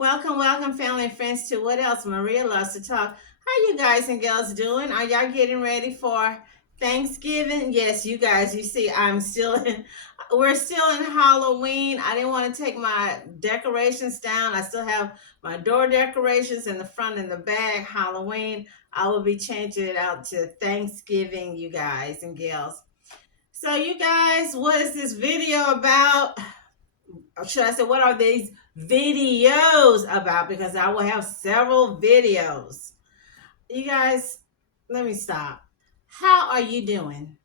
Welcome, welcome, family and friends, to What Else? Maria Loves to Talk. How you guys and girls doing? Are y'all getting ready for Thanksgiving? Yes, you guys, you see, we're still in Halloween. I didn't want to take my decorations down. I still have my door decorations in the front and the back, Halloween. I will be changing it out to Thanksgiving, you guys and girls. So, you guys, what is this video about? Or should I say, what are these videos about? Because I will have several videos. You guys, let me stop. How are you doing?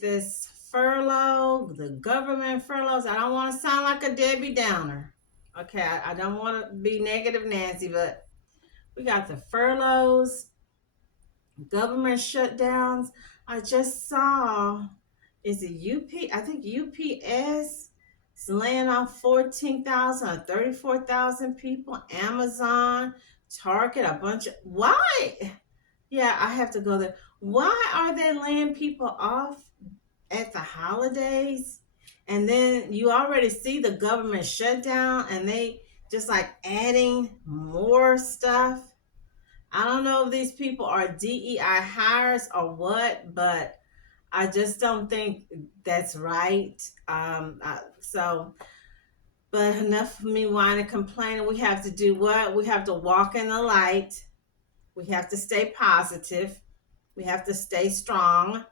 This furlough, the government furloughs, I don't want to sound like a Debbie Downer. Okay, I don't want to be negative Nancy, but we got the furloughs, government shutdowns. I just saw, is it UP? I think UPS is laying off 14,000 or 34,000 people. Amazon, Target, a bunch of, why? Yeah, I have to go there. Why are they laying people off at the holidays? And then you already see the government shutdown and they just like adding more stuff. I don't know if these people are DEI hires or what, but I just don't think that's right. But enough of me whining, complaining. We have to do what? We have to walk in the light. We have to stay positive. We have to stay strong.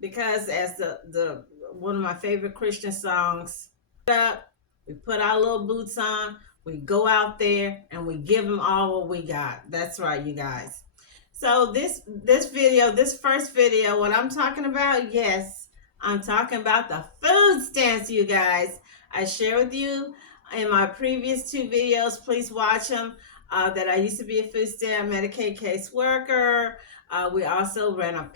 Because as the one of my favorite Christian songs, we put our little boots on, we go out there and we give them all what we got. That's right, you guys. So this first video, what I'm talking about, yes, I'm talking about the food stamps, you guys. I share with you in my previous two videos. Please watch them. That I used to be a food stamp Medicaid caseworker. We also ran a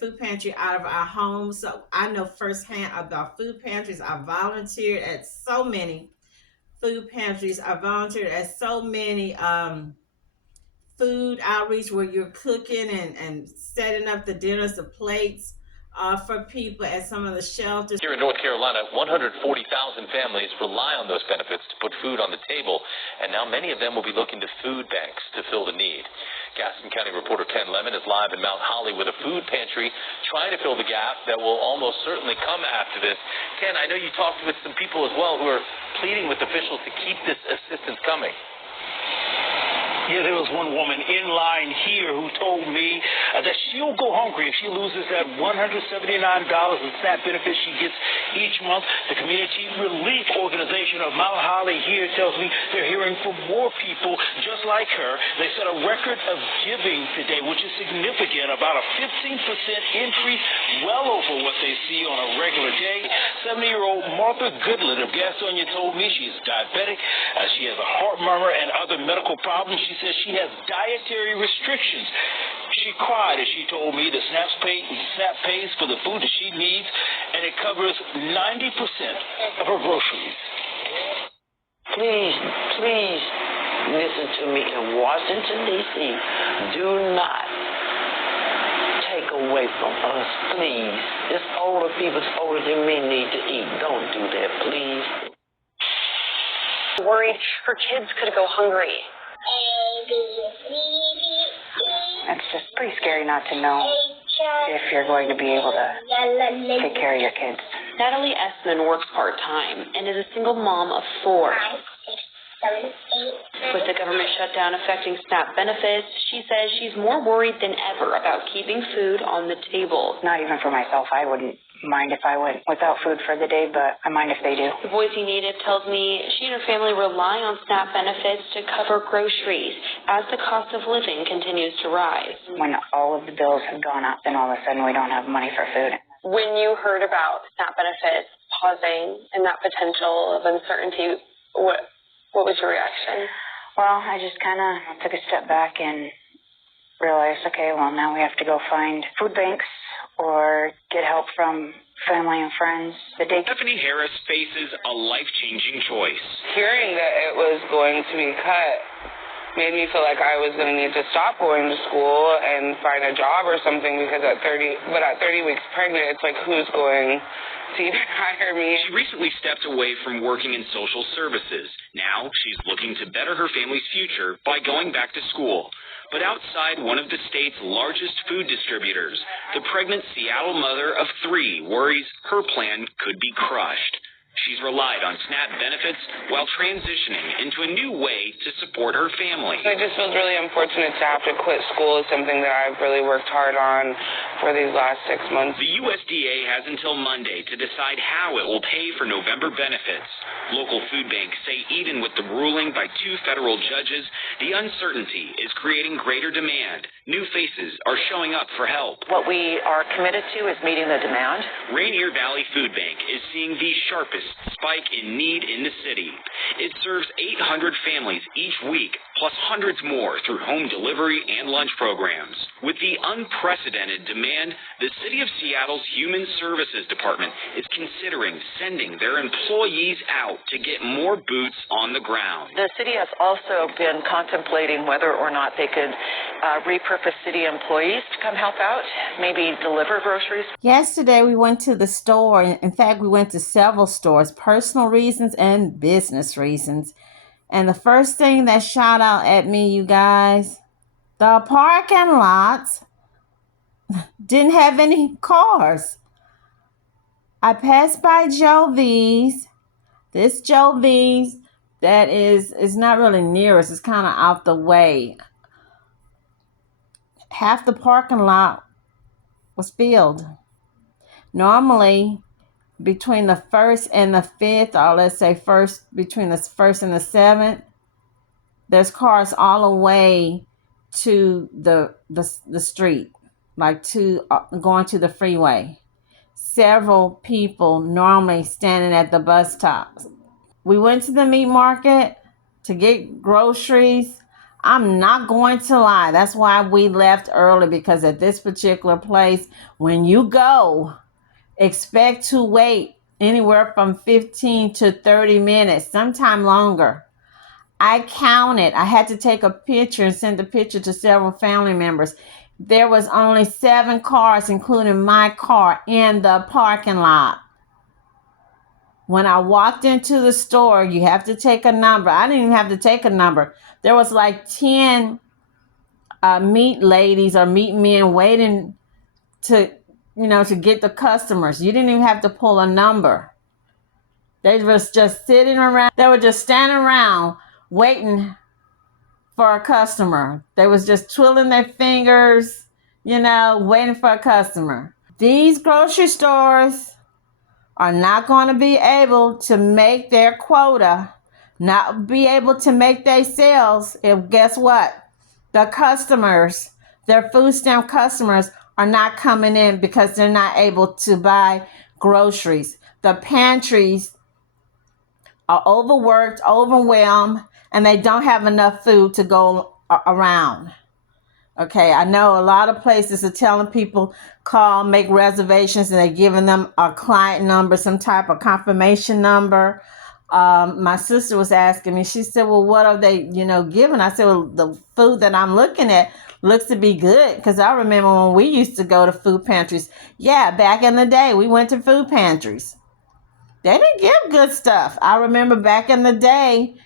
food pantry out of our home. So I know firsthand about food pantries. I volunteered at so many food pantries. I volunteered at so many food outreach where you're cooking and setting up the dinners, the plates for people at some of the shelters. Here in North Carolina, 140,000 families rely on those benefits to put food on the table, and now many of them will be looking to food banks to fill the need. Gaston County reporter Ken Lemon is live in Mount Holly with a food pantry trying to fill the gap that will almost certainly come after this. Ken, I know you talked with some people as well who are pleading with officials to keep this assistance coming. Yeah, there was one woman in line here who told me that she'll go hungry if she loses that $179 in SNAP benefits she gets each month. The Community Relief Organization of Mount Holly here tells me they're hearing from more people just like her. They set a record of giving today, which is significant, about a 15% increase, well over what they see on a regular day. 70-year-old Martha Goodland of Gastonia told me she's diabetic, she has a heart murmur and other medical problems. She says she has dietary restrictions. She cried as she told me the SNAP pays for the food that she needs, and it covers 90% of her groceries. Please listen to me in Washington, D.C. Do not take away from us, please. It's older people older than me need to eat. Don't do that, please. Worried her kids could go hungry. It's just pretty scary not to know if you're going to be able to take care of your kids. Natalie Essman works part-time and is a single mom of 4. With the government shutdown affecting SNAP benefits, she says she's more worried than ever about keeping food on the table. Not even for myself. I wouldn't mind if I went without food for the day, but I mind if they do. The Boise native tells me she and her family rely on SNAP benefits to cover groceries as the cost of living continues to rise. When all of the bills have gone up, then all of a sudden we don't have money for food. When you heard about SNAP benefits pausing and that potential of uncertainty, what was your reaction? Well, I just kind of took a step back and realized, okay, well, now we have to go find food banks or get help from family and friends. Stephanie Harris faces a life-changing choice. Hearing that it was going to be cut made me feel like I was going to need to stop going to school and find a job or something, because at 30 weeks pregnant, it's like, who's going to even hire me. She recently stepped away from working in social services. Now she's looking to better her family's future by going back to school. But outside one of the state's largest food distributors, the pregnant Seattle mother of 3 worries her plan could be crushed. She's relied on SNAP benefits while transitioning into a new way to support her family. I just feel really unfortunate to have to quit school. Is something that I've really worked hard on for these last 6 months. The USDA has until Monday to decide how it will pay for November benefits. Local food banks say even with the ruling by 2 federal judges, the uncertainty is creating greater demand. New faces are showing up for help. What we are committed to is meeting the demand. Rainier Valley Food Bank is seeing the sharpest spike in need in the city. It serves 800 families each week, plus hundreds more through home delivery and lunch programs. With the unprecedented demand, the City of Seattle's Human Services Department is considering sending their employees out to get more boots on the ground. The city has also been contemplating whether or not they could repurpose city employees to come help out, maybe deliver groceries. Yesterday we went to the store. In fact, we went to several stores, personal reasons and business reasons. And the first thing that shot out at me, you guys, the parking lots didn't have any cars. I passed by Joe V's. This Joe V's that is not really near us. It's kind of out the way. Half the parking lot was filled. Normally, between the 1st and the 5th, or let's say between the 1st and the 7th, there's cars all the way to the street, like going to the freeway. Several people normally standing at the bus stops. We went to the meat market to get groceries. I'm not going to lie. That's why we left early, because at this particular place, when you go, expect to wait anywhere from 15 to 30 minutes, sometime longer. I counted. I had to take a picture and send the picture to several family members. There was only 7 cars, including my car, in the parking lot. When I walked into the store, you have to take a number. I didn't even have to take a number. There was like 10 meat ladies or meat men waiting to get the customers. You didn't even have to pull a number. They was just sitting around. They were just standing around waiting for a customer. They was just twiddling their fingers, waiting for a customer. These grocery stores are not going to be able to make their quota, not be able to make their sales if, guess what? The customers, their food stamp customers, are not coming in because they're not able to buy groceries. The pantries are overworked, overwhelmed, and they don't have enough food to go around. Okay, I know a lot of places are telling people call, make reservations, and they're giving them a client number, some type of confirmation number. My sister was asking me, she said, well, what are they, giving? I said, well, the food that I'm looking at looks to be good, because I remember when we used to go to food pantries. Yeah, back in the day, we went to food pantries. They didn't give good stuff. I remember back in the day,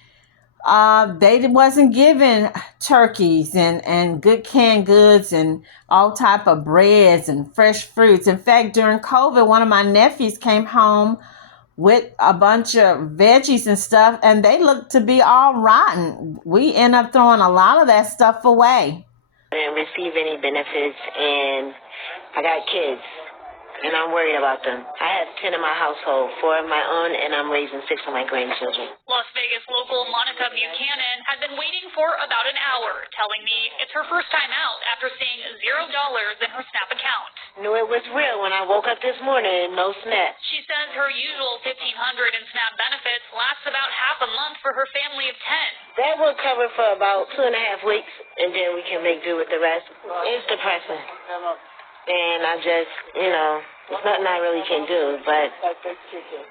they wasn't giving turkeys and good canned goods and all type of breads and fresh fruits. In fact, during COVID, one of my nephews came home with a bunch of veggies and stuff, and they looked to be all rotten. We end up throwing a lot of that stuff away. I didn't receive any benefits, and I got kids, and I'm worried about them. I have 10 in my household, 4 of my own, and I'm raising 6 of my grandchildren. Las Vegas local Monica Buchanan had been waiting for about an hour, telling me it's her first time out after seeing $0 in her SNAP account. Knew it was real when I woke up this morning and no SNAP. She says her usual $1,500 in SNAP benefits lasts about half a month for her family of 10. That will cover for about 2.5 weeks, and then we can make do with the rest. It's depressing. And I just, there's nothing I really can do but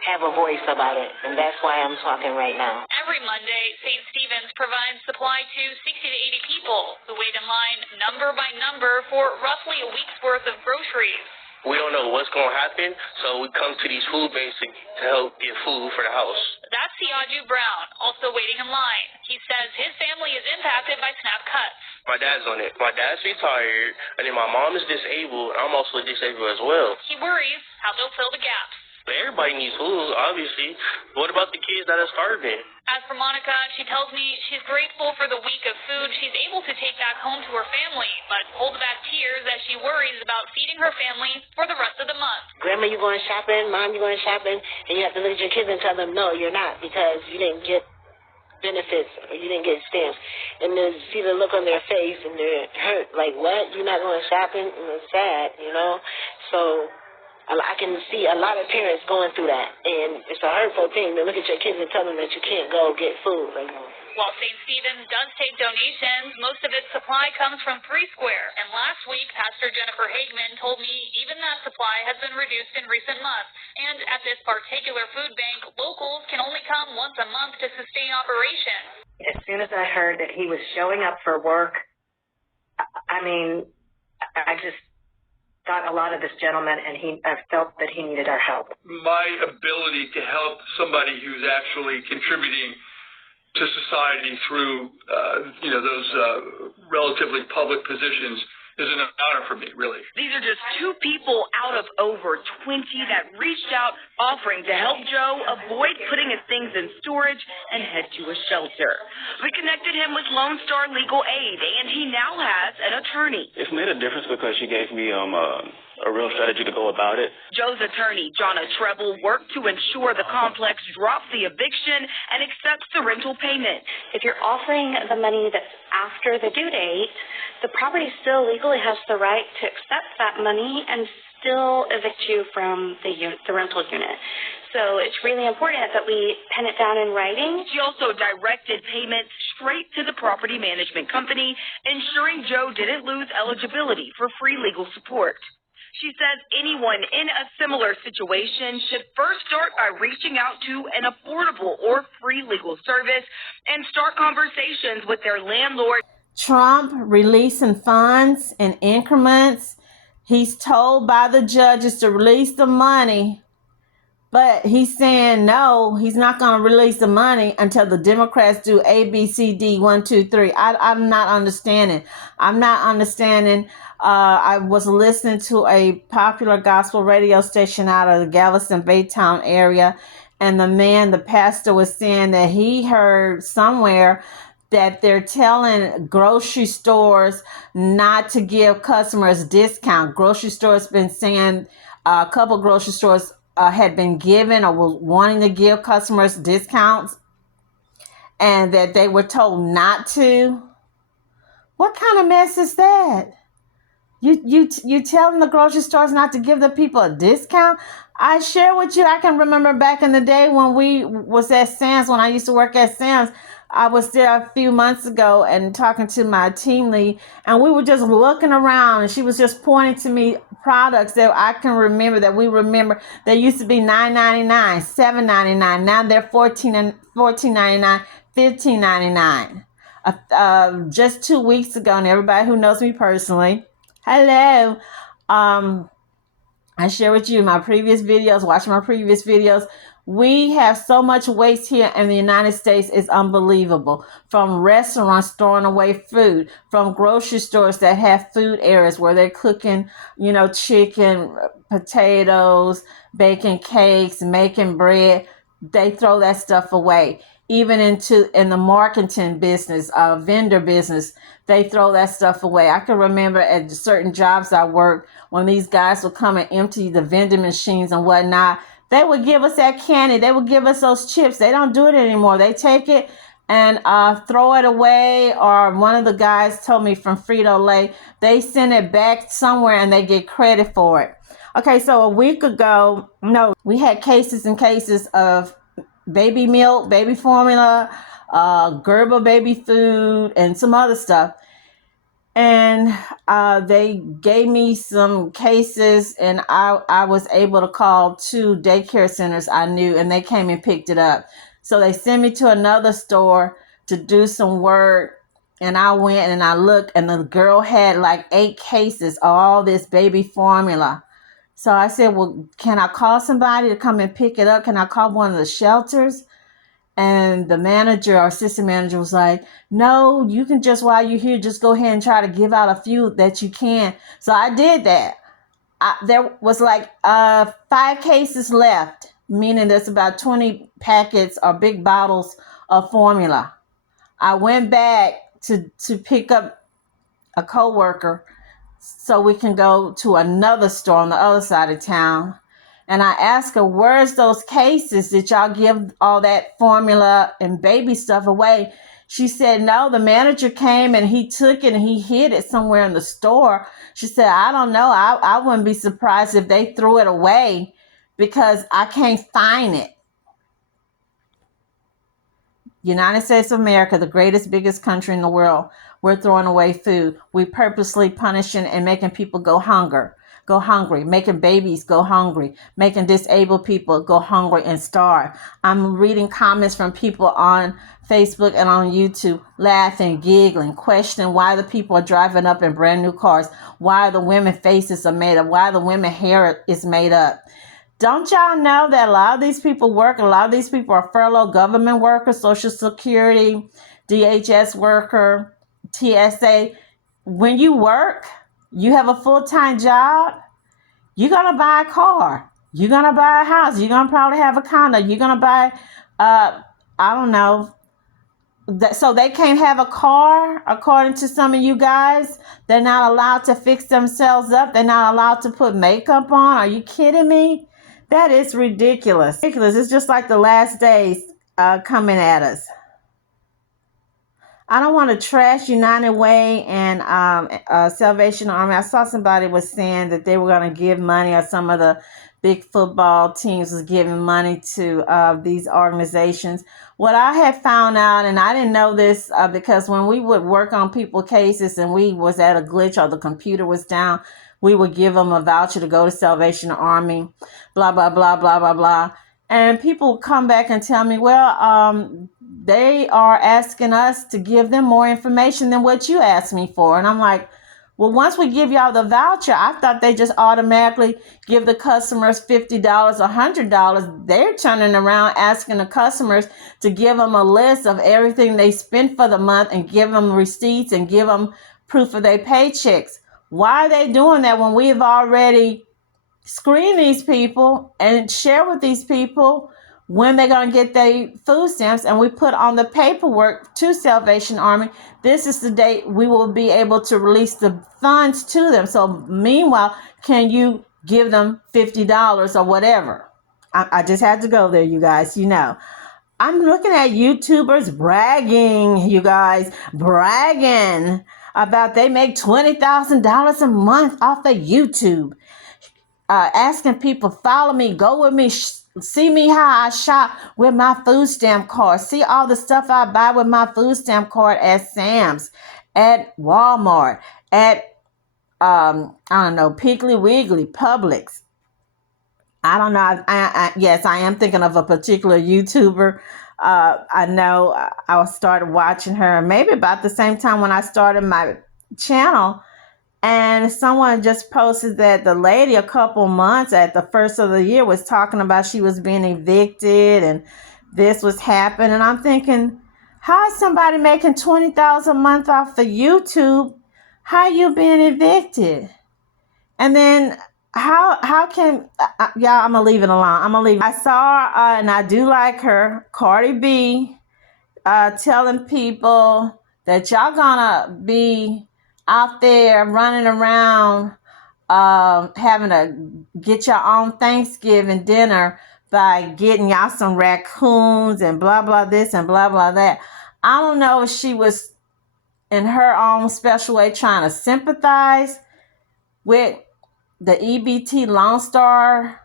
have a voice about it, and that's why I'm talking right now. Every Monday, St. Stephen's provides supply to 60 to 80 people who wait in line number by number for roughly a week's worth of groceries. We don't know what's going to happen, so we come to these food banks to help get food for the house. That's Siaju Brown, also waiting in line. He says his family is impacted by SNAP cuts. My dad's on it. My dad's retired, and then my mom is disabled, and I'm also disabled as well. He worries how they'll fill the gaps. But everybody needs food, obviously. What about the kids that are starving? As for Monica, she tells me she's grateful for the week of food she's able to take back home to her family, but holds back tears as she worries about feeding her family for the rest of the month. Grandma, you going shopping? Mom, you going shopping? And you have to look at your kids and tell them, no, you're not, because you didn't get benefits or you didn't get stamps. And then see the look on their face and they're hurt. Like, what? You're not going shopping? And it's sad, you know? So I can see a lot of parents going through that, and it's a hurtful thing to look at your kids and tell them that you can't go get food. Like, while St. Stephen's does take donations, most of its supply comes from Three Square. And last week, Pastor Jennifer Hagman told me even that supply has been reduced in recent months. And at this particular food bank, locals can only come once a month to sustain operations. As soon as I heard that he was showing up for work, I just thought a lot of this gentleman, and I felt that he needed our help. My ability to help somebody who's actually contributing to society through, those relatively public positions is an honor for me, really. These are just 2 people out of over 20 that reached out offering to help Joe avoid putting his things in storage and head to a shelter. We connected him with Lone Star Legal Aid, and he now has an attorney. It's made a difference because she gave me a real strategy to go about it. Joe's attorney, Jonna Treble, worked to ensure the complex drops the eviction and accepts the rental payment. If you're offering the money that's after the due date, the property still legally has the right to accept that money and still evict you from the rental unit. So it's really important that we pen it down in writing. She also directed payments straight to the property management company, ensuring Joe didn't lose eligibility for free legal support. She says anyone in a similar situation should first start by reaching out to an affordable or free legal service and start conversations with their landlord. Trump releasing funds in increments. He's told by the judges to release the money, but he's saying no, he's not going to release the money until the Democrats do A, B, C, D, 1, 2, 3. I'm not understanding. I was listening to a popular gospel radio station out of the Galveston Baytown area, and the pastor was saying that he heard somewhere that they're telling grocery stores not to give customers discount. Grocery stores been saying, a couple grocery stores had been given or was wanting to give customers discounts, and that they were told not to. What kind of mess is that? You telling the grocery stores not to give the people a discount? I share with you, I can remember back in the day when we was at Sam's, when I used to work at Sam's. I was there a few months ago and talking to my team lead, and we were just looking around, and she was just pointing to me products that I can remember, that we remember. They used to be $9.99, $7.99. Now they're $14.99, $15.99. Just 2 weeks ago, and everybody who knows me personally, hello. I share with you my previous videos, watch my previous videos. We have so much waste here in the United States, it's unbelievable. From restaurants throwing away food, from grocery stores that have food areas where they're cooking, chicken, potatoes, baking cakes, making bread. They throw that stuff away. Even in the marketing business, vendor business, they throw that stuff away. I can remember at certain jobs I worked, when these guys would come and empty the vending machines and whatnot, they would give us that candy. They would give us those chips. They don't do it anymore. They take it and throw it away. Or one of the guys told me from Frito-Lay, they send it back somewhere and they get credit for it. Okay, so a week ago, we had cases and cases of baby milk, baby formula, Gerber baby food, and some other stuff. And they gave me some cases, and I was able to call 2 daycare centers I knew, and they came and picked it up. So they sent me to another store to do some work, and I went and I looked, and the girl had like 8 cases of all this baby formula. So I said, well, can I call somebody to come and pick it up? Can I call one of the shelters? And the manager or assistant manager was like, no, you can just, while you're here, just go ahead and try to give out a few that you can. So I did that. There was like 5 cases left, meaning there's about 20 packets or big bottles of formula. I went back to pick up a coworker so we can go to another store on the other side of town. And I asked her, where's those cases? Did y'all give all that formula and baby stuff away? She said, no, the manager came and he took it and he hid it somewhere in the store. She said, I don't know. I wouldn't be surprised if they threw it away because I can't find it. United States of America, the greatest, biggest country in the world, we're throwing away food. We purposely punishing and making people go hungry, making babies go hungry, making disabled people go hungry and starve. I'm reading comments from people on Facebook and on YouTube, laughing, giggling, questioning why the people are driving up in brand new cars, why the women faces are made up, why the women hair is made up. Don't y'all know that a lot of these people work? A lot of these people are furloughed government workers, Social Security, DHS worker, TSA. When you work, you have a full-time job, you're going to buy a car. You're going to buy a house. You're going to probably have a condo. You're going to buy, I don't know. So they can't have a car, according to some of you guys. They're not allowed to fix themselves up. They're not allowed to put makeup on. Are you kidding me? That is ridiculous. It's just like the last days coming at us. I don't want to trash United Way and Salvation Army. I saw somebody was saying that they were going to give money, or some of the big football teams was giving money to these organizations. What I had found out, and I didn't know this because when we would work on people's cases and we was at a glitch or the computer was down, we would give them a voucher to go to Salvation Army, blah, blah, blah, blah, blah, blah. And people come back and tell me, well, they are asking us to give them more information than what you asked me for. And I'm like, well, once we give y'all the voucher, I thought they just automatically give the customers $50, $100. They're turning around asking the customers to give them a list of everything they spent for the month and give them receipts and give them proof of their paychecks. Why are they doing that when we've already screened these people and share with these people when they're going to get their food stamps, and we put on the paperwork to Salvation Army, this is the date we will be able to release the funds to them. So meanwhile, can you give them $50 or whatever? I just had to go there, you guys. You know, I'm looking at YouTubers bragging, you guys, bragging about they make $20,000 a month off of YouTube. Asking people, follow me, go with me, see me how I shop with my food stamp card. See all the stuff I buy with my food stamp card at Sam's, at Walmart, at, I don't know, Piggly Wiggly, Publix. I don't know. Yes, I am thinking of a particular YouTuber. I know I started watching her maybe about the same time when I started my channel. And someone just posted that the lady a couple months at the first of the year was talking about she was being evicted and this was happening. And I'm thinking, how is somebody making $20,000 a month off of YouTube? How are you being evicted? And then how can y'all? I'm gonna leave it alone. I saw and I do like her, Cardi B, telling people that y'all gonna be out there running around having to get your own Thanksgiving dinner by getting y'all some raccoons and blah blah this and blah blah that. I don't know if she was in her own special way trying to sympathize with the EBT Lone Star,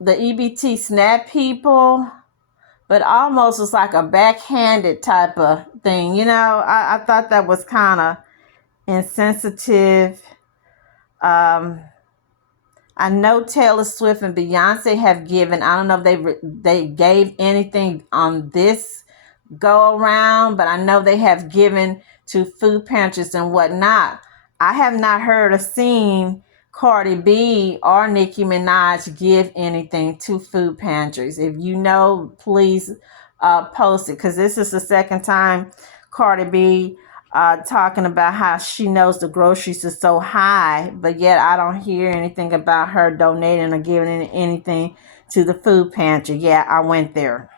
the EBT SNAP people, but almost was like a backhanded type of thing. You know, I thought that was kind of insensitive. I know Taylor Swift and Beyonce have given. I don't know if they gave anything on this go around, but I know they have given to food pantries and whatnot. I have not heard or seen Cardi B or Nicki Minaj give anything to food pantries. If you know, please post it, because this is the second time Cardi B talking about how she knows the groceries are so high, but yet I don't hear anything about her donating or giving anything to the food pantry. Yeah, I went there.